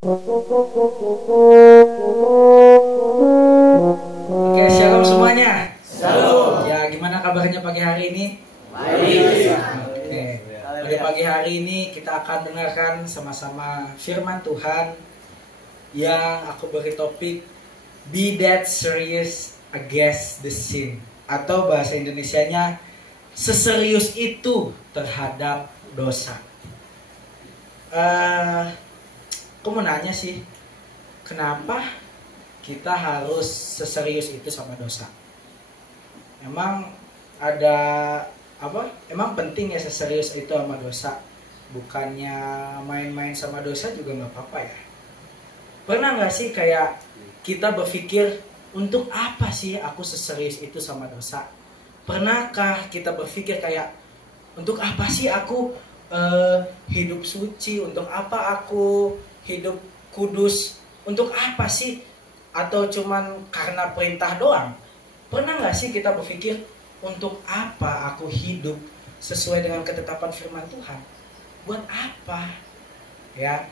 Oke, shalom semuanya. Shalom. Ya, gimana kabarnya pagi hari ini? Baik. Oke. Pada pagi hari ini kita akan dengarkan sama-sama firman Tuhan yang aku beri topik Be That Serious Against the Sin, atau bahasa Indonesianya seserius itu terhadap dosa. Aku mau nanya sih, kenapa kita harus seserius itu sama dosa? Emang ada apa? Emang penting ya seserius itu sama dosa? Bukannya main-main sama dosa juga nggak apa-apa ya? Pernah nggak sih kayak kita berpikir, untuk apa sih aku seserius itu sama dosa? Pernahkah kita berpikir kayak, untuk apa sih aku hidup suci? Untuk apa aku hidup kudus? Untuk apa sih? Atau cuman karena perintah doang? Pernah nggak sih kita berpikir, untuk apa aku hidup sesuai dengan ketetapan firman Tuhan? Buat apa? Ya.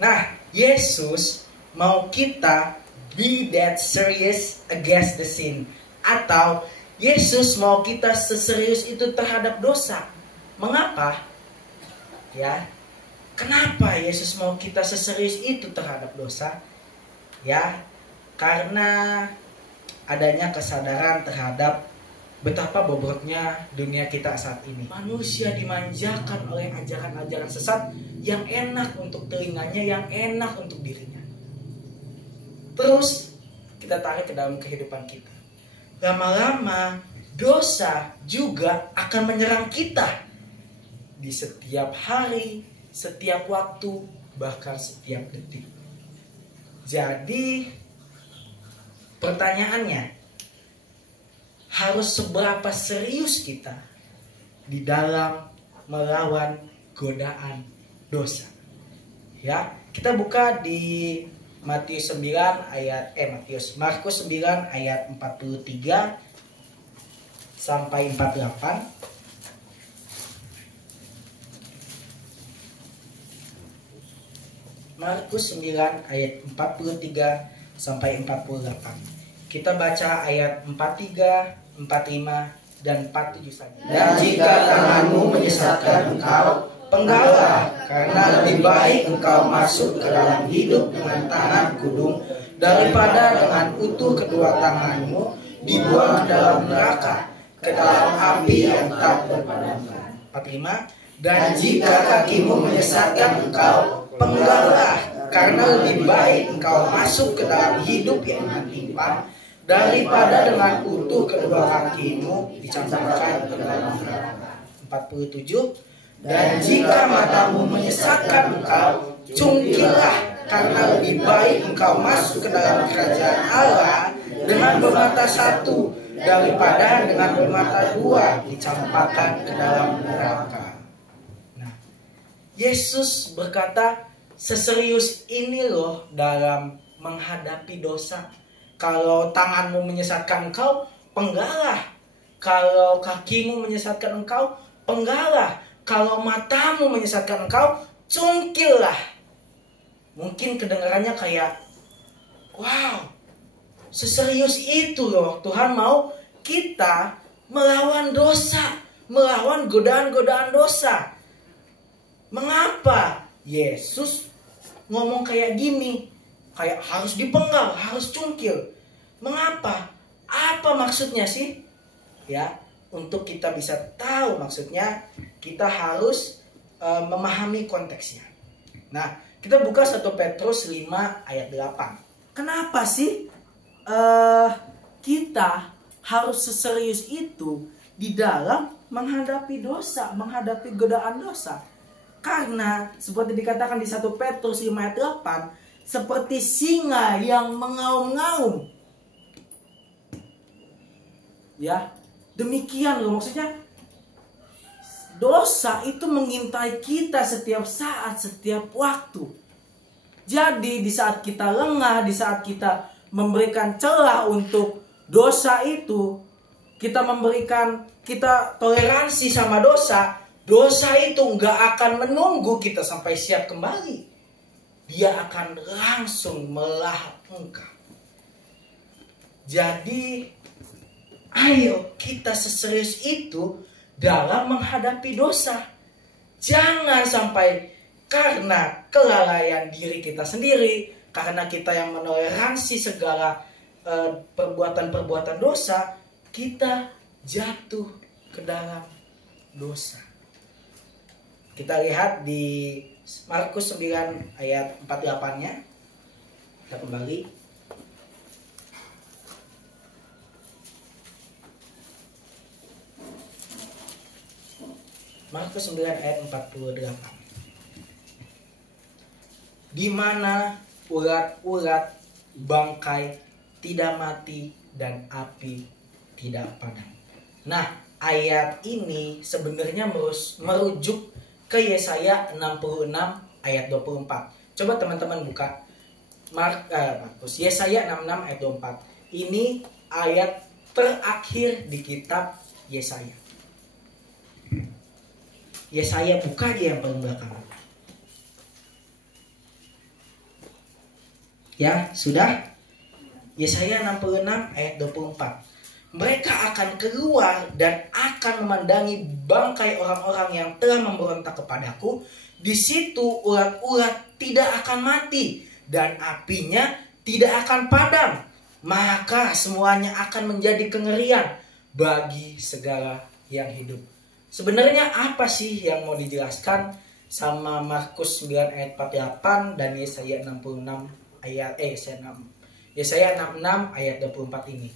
Nah, Yesus mau kita be that serious against the sin, atau Yesus mau kita seserius itu terhadap dosa. Mengapa? Ya. Kenapa Yesus mau kita seserius itu terhadap dosa? Ya, karena adanya kesadaran terhadap betapa bobroknya dunia kita saat ini. Manusia dimanjakan oleh ajaran-ajaran sesat yang enak untuk telinganya, yang enak untuk dirinya. Terus kita tarik ke dalam kehidupan kita. Lama-lama dosa juga akan menyerang kita di setiap hari, setiap waktu, bahkan setiap detik. Jadi pertanyaannya, harus seberapa serius kita di dalam melawan godaan dosa? Ya, kita buka di Markus 9 ayat 43 sampai 48. Markus 9 ayat 43 sampai 48. Kita baca ayat 43, 45 dan 47 saja. Dan jika tanganmu menyesatkan engkau, penggallah, karena lebih baik engkau masuk ke dalam hidup dengan tangan kudung daripada dengan utuh kedua tanganmu dibuang ke dalam neraka, ke dalam api yang tak berpadamkan. 45. Dan jika kakimu menyesatkan engkau, penggallah, karena lebih baik engkau masuk ke dalam hidup yang timpang daripada dengan utuh kedua kakimu dicampakkan ke dalam neraka. 47. Dan jika matamu menyesatkan engkau, cungkilah, karena lebih baik engkau masuk ke dalam kerajaan Allah dengan bermata satu daripada dengan bermata dua dicampakkan ke dalam neraka. Nah, Yesus berkata, seserius ini loh dalam menghadapi dosa. Kalau tanganmu menyesatkan engkau, penggalah. Kalau kakimu menyesatkan engkau, penggalah. Kalau matamu menyesatkan engkau, cungkillah. Mungkin kedengarannya kayak, wow, seserius itu loh Tuhan mau kita melawan dosa, melawan godaan-godaan dosa. Mengapa Yesus ngomong kayak gini? Kayak harus dipenggal, harus cungkil. Mengapa? Apa maksudnya sih? Ya, untuk kita bisa tahu maksudnya, kita harus memahami konteksnya. Nah, kita buka 1 Petrus 5 ayat 8. Kenapa sih kita harus seserius itu di dalam menghadapi dosa, menghadapi godaan dosa? Karena seperti dikatakan di 1 Petrus 5 ayat 8, seperti singa yang mengaum-ngaum. Ya, demikian loh maksudnya. Dosa itu mengintai kita setiap saat, setiap waktu. Jadi di saat kita lengah, di saat kita memberikan celah untuk dosa itu, kita toleransi sama dosa, dosa itu nggak akan menunggu kita sampai siap kembali. Dia akan langsung melahap engkau. Jadi ayo kita seserius itu dalam menghadapi dosa. Jangan sampai karena kelalaian diri kita sendiri, karena kita yang menoleransi segala perbuatan-perbuatan dosa, kita jatuh ke dalam dosa. Kita lihat di Markus 9 ayat 48-nya. Kita kembali. Markus 9 ayat 48. Di mana ulat-ulat bangkai tidak mati dan api tidak padam. Nah, ayat ini sebenarnya merujuk ke Yesaya 66 ayat 24. Coba teman-teman buka Markus, Yesaya 66 ayat 24. Ini ayat terakhir di kitab Yesaya. Yesaya buka aja yang paling belakang. Ya, sudah? Yesaya 66 ayat 24. Mereka akan keluar dan akan memandangi bangkai orang-orang yang telah memberontak kepadaku. Di situ ulat-ulat tidak akan mati dan apinya tidak akan padam. Maka semuanya akan menjadi kengerian bagi segala yang hidup. Sebenarnya apa sih yang mau dijelaskan sama Markus 9 ayat 48 dan Yesaya 66 ayat Yesaya 66 ayat 24 ini?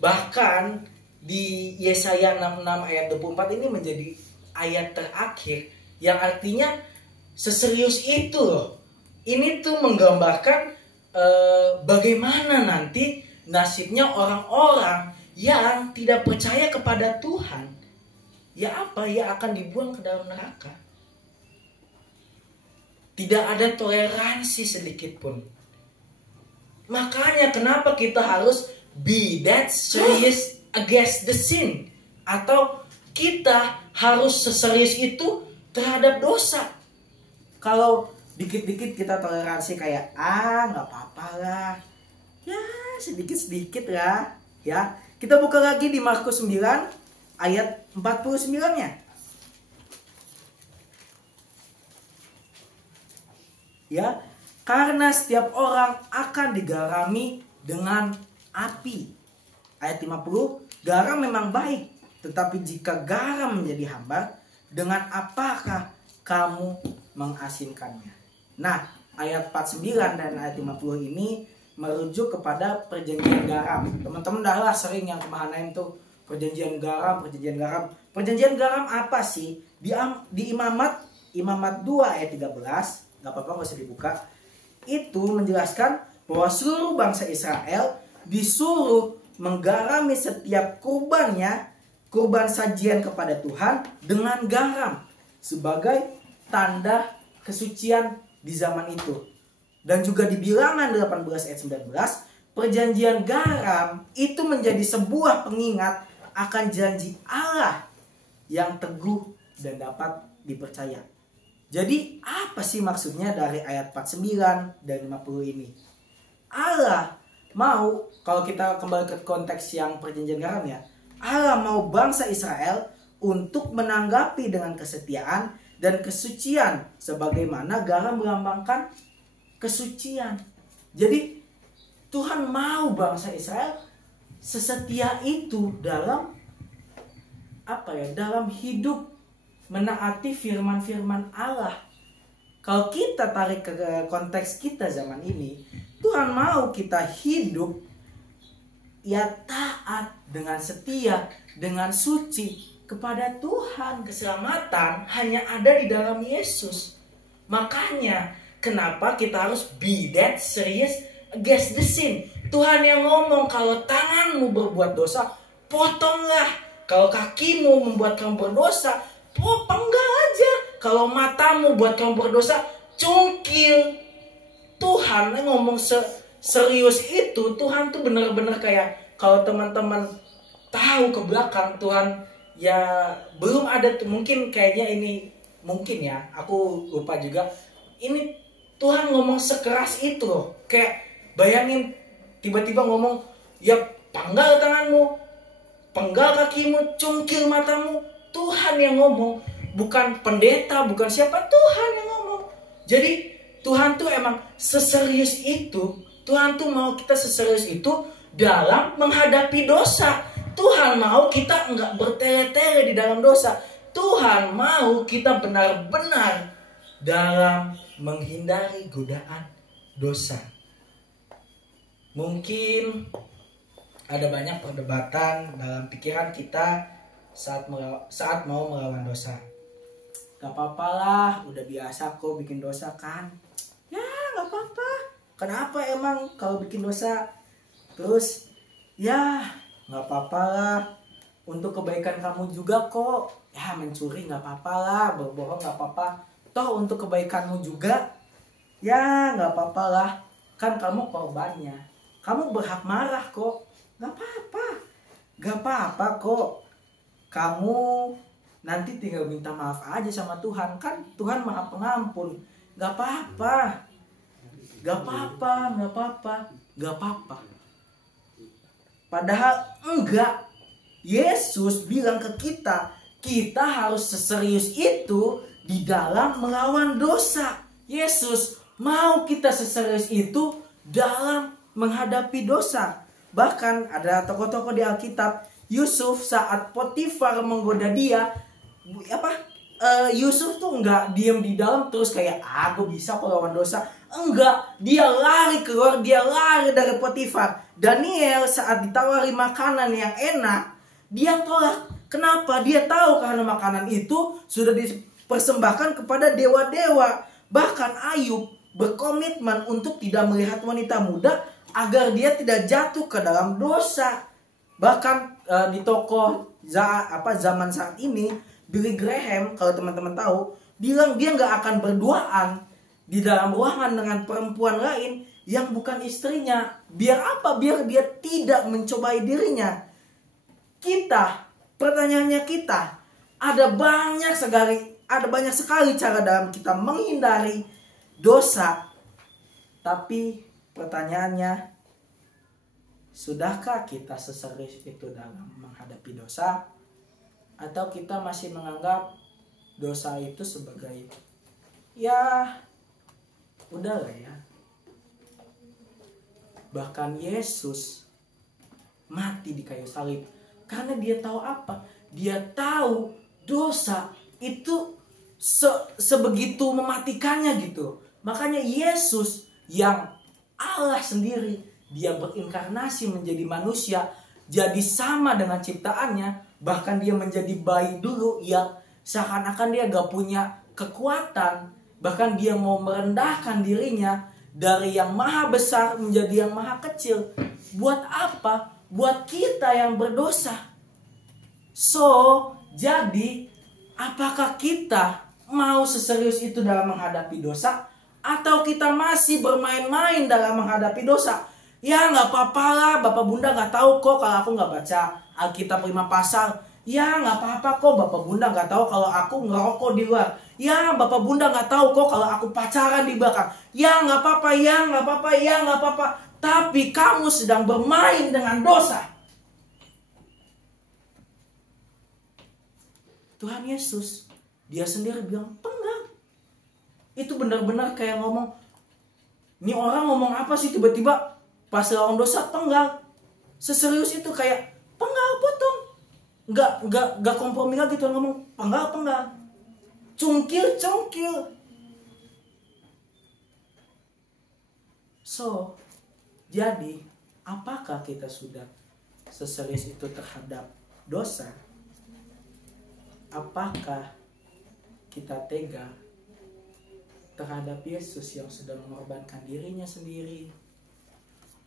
Bahkan di Yesaya 66 ayat 24 ini menjadi ayat terakhir yang artinya seserius itu loh. Ini tuh menggambarkan bagaimana nanti nasibnya orang-orang yang tidak percaya kepada Tuhan. Ya apa? Ya akan dibuang ke dalam neraka. Tidak ada toleransi sedikit pun. Makanya kenapa kita harus be that serious against the sin, atau kita harus seserius itu terhadap dosa. Kalau dikit-dikit kita toleransi kayak nggak apa-apa lah, ya sedikit-sedikit lah, ya. Kita buka lagi di Markus 9 ayat 49-nya. Ya, karena setiap orang akan digarami dengan api. Ayat 50, garam memang baik, tetapi jika garam menjadi hambar, dengan apakah kamu mengasinkannya? Nah, ayat 49 dan ayat 50 ini merujuk kepada perjanjian garam. Teman-teman dah sering yang kemana tuh perjanjian garam. Perjanjian garam apa sih? Di Imamat 2 ayat 13, gak apa-apa gak usah dibuka. Itu menjelaskan bahwa seluruh bangsa Israel disuruh menggarami setiap kurbannya, kurban sajian kepada Tuhan dengan garam sebagai tanda kesucian di zaman itu. Dan juga di Bilangan 18 ayat 19, perjanjian garam itu menjadi sebuah pengingat akan janji Allah yang teguh dan dapat dipercaya. Jadi apa sih maksudnya dari ayat 49 dan 50 ini? Allah mau, kalau kita kembali ke konteks yang perjanjian garam ya, Allah mau bangsa Israel untuk menanggapi dengan kesetiaan dan kesucian, sebagaimana garam melambangkan kesucian. Jadi Tuhan mau bangsa Israel sesetia itu dalam dalam hidup menaati firman-firman Allah. Kalau kita tarik ke konteks kita zaman ini, Tuhan mau kita hidup ya taat, dengan setia, dengan suci kepada Tuhan. Keselamatan hanya ada di dalam Yesus. Makanya kenapa kita harus be that serious against the sin. Tuhan yang ngomong, kalau tanganmu berbuat dosa, potonglah. Kalau kakimu membuat kamu berdosa, penggal aja. Kalau matamu buat kamu berdosa, cungkil. Tuhan ngomong serius itu. Tuhan tuh bener-bener kayak, kalau teman-teman tahu ke belakang, Tuhan ya belum ada tuh, mungkin kayaknya ini, mungkin ya, aku lupa juga. Ini Tuhan ngomong sekeras itu loh. Kayak bayangin tiba-tiba ngomong, ya penggal tanganmu, penggal kakimu, cungkil matamu. Tuhan yang ngomong, bukan pendeta, bukan siapa, Tuhan yang ngomong. Jadi Tuhan tuh emang seserius itu. Tuhan tuh mau kita seserius itu dalam menghadapi dosa. Tuhan mau kita enggak bertele-tele di dalam dosa. Tuhan mau kita benar-benar dalam menghindari godaan dosa. Mungkin ada banyak perdebatan dalam pikiran kita saat mau melawan dosa. Gak apa-apa lah, udah biasa kok bikin dosa kan. Ya gak apa-apa. Kenapa emang kalau bikin dosa? Terus ya gak apa-apa lah, untuk kebaikan kamu juga kok. Ya mencuri gak apa-apa lah, berbohong gak apa-apa. Toh untuk kebaikanmu juga. Ya gak apa-apa lah, kan kamu korbannya. Kamu berhak marah kok. Gak apa-apa. Gak apa-apa kok. Kamu nanti tinggal minta maaf aja sama Tuhan. Kan Tuhan Maha Pengampun. Gak apa-apa. Gak apa-apa. Gak apa-apa. Gak apa-apa. Padahal enggak. Yesus bilang ke kita, kita harus seserius itu di dalam melawan dosa. Yesus mau kita seserius itu dalam menghadapi dosa. Bahkan ada tokoh-tokoh di Alkitab, Yusuf saat Potifar menggoda dia, Yusuf tuh enggak diem di dalam terus kayak aku bisa melawan dosa. Enggak, dia lari keluar, dia lari dari Potifar. Daniel saat ditawari makanan yang enak, dia tolak. Kenapa? Dia tahu karena makanan itu sudah dipersembahkan kepada dewa-dewa. Bahkan Ayub berkomitmen untuk tidak melihat wanita muda agar dia tidak jatuh ke dalam dosa. Bahkan di toko zaman saat ini, Billy Graham, kalau teman-teman tahu, bilang dia nggak akan berduaan di dalam ruangan dengan perempuan lain yang bukan istrinya. Biar apa? Biar dia tidak mencobai dirinya. Pertanyaannya kita, ada banyak sekali cara dalam kita menghindari dosa. Tapi pertanyaannya, sudahkah kita seserius itu dalam menghadapi dosa? Atau kita masih menganggap dosa itu sebagai ya udahlah ya. Bahkan Yesus mati di kayu salib karena dia tahu apa? Dia tahu dosa itu sebegitu mematikannya gitu. Makanya Yesus yang Allah sendiri, dia berinkarnasi menjadi manusia, jadi sama dengan ciptaannya. Bahkan dia menjadi bayi dulu yang seakan-akan dia gak punya kekuatan. Bahkan dia mau merendahkan dirinya dari yang maha besar menjadi yang maha kecil. Buat apa? Buat kita yang berdosa. So, jadi apakah kita mau seserius itu dalam menghadapi dosa? Atau kita masih bermain-main dalam menghadapi dosa? Ya gak apa-apa lah, Bapak Bunda gak tahu kok kalau aku gak baca Alkitab 5 pasal. Ya gak apa-apa kok, Bapak Bunda gak tahu kalau aku ngerokok di luar. Ya Bapak Bunda gak tahu kok kalau aku pacaran di belakang. Ya gak apa-apa, ya gak apa-apa, ya gak apa-apa. Tapi kamu sedang bermain dengan dosa. Tuhan Yesus, dia sendiri bilang penggal. Itu benar-benar kayak ngomong, ini orang ngomong apa sih tiba-tiba pas lawan dosa penggal. Seserius itu kayak penggal, potong. Enggak kompromi lagi. Tuhan ngomong penggal. Cungkil. So, jadi apakah kita sudah seserius itu terhadap dosa? Apakah kita tega terhadap Yesus yang sudah mengorbankan dirinya sendiri,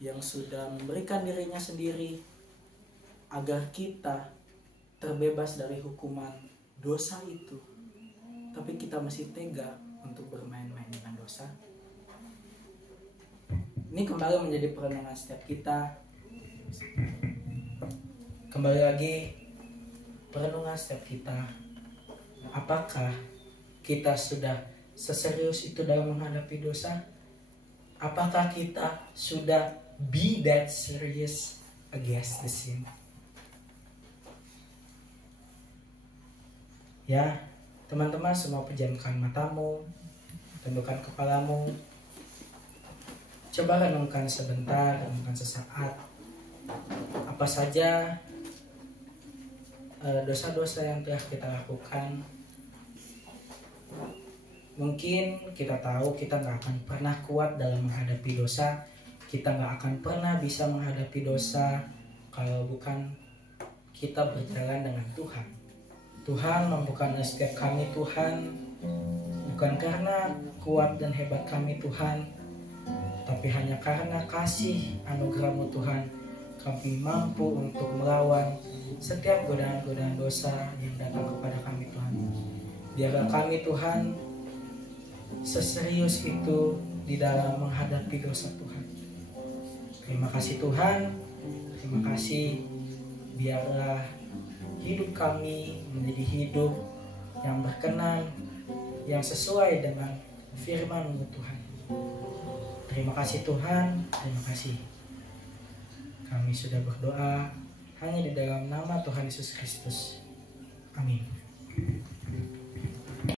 yang sudah memberikan dirinya sendiri agar kita terbebas dari hukuman dosa itu, tapi kita masih tega untuk bermain-main dengan dosa? Ini kembali menjadi perenungan setiap kita. Kembali lagi perenungan setiap kita. Apakah kita sudah seserius itu dalam menghadapi dosa? Apakah kita sudah be that serious against the sin? Ya, teman-teman semua pejamkan matamu, tundukkan kepalamu. Coba renungkan sebentar, renungkan sesaat. Apa saja dosa-dosa yang telah kita lakukan. Mungkin kita tahu kita nggak akan pernah kuat dalam menghadapi dosa. Kita nggak akan pernah bisa menghadapi dosa kalau bukan kita berjalan dengan Tuhan. Tuhan mampukan setiap kami Tuhan, bukan karena kuat dan hebat kami Tuhan, tapi hanya karena kasih anugerah-Mu Tuhan, kami mampu untuk melawan setiap godaan-godaan dosa yang datang kepada kami Tuhan. Biarlah kami Tuhan seserius itu di dalam menghadapi dosa Tuhan. Terima kasih Tuhan, terima kasih. Biarlah hidup kami menjadi hidup yang berkenan, yang sesuai dengan firman-Mu Tuhan. Terima kasih Tuhan, terima kasih. Kami sudah berdoa hanya di dalam nama Tuhan Yesus Kristus. Amin.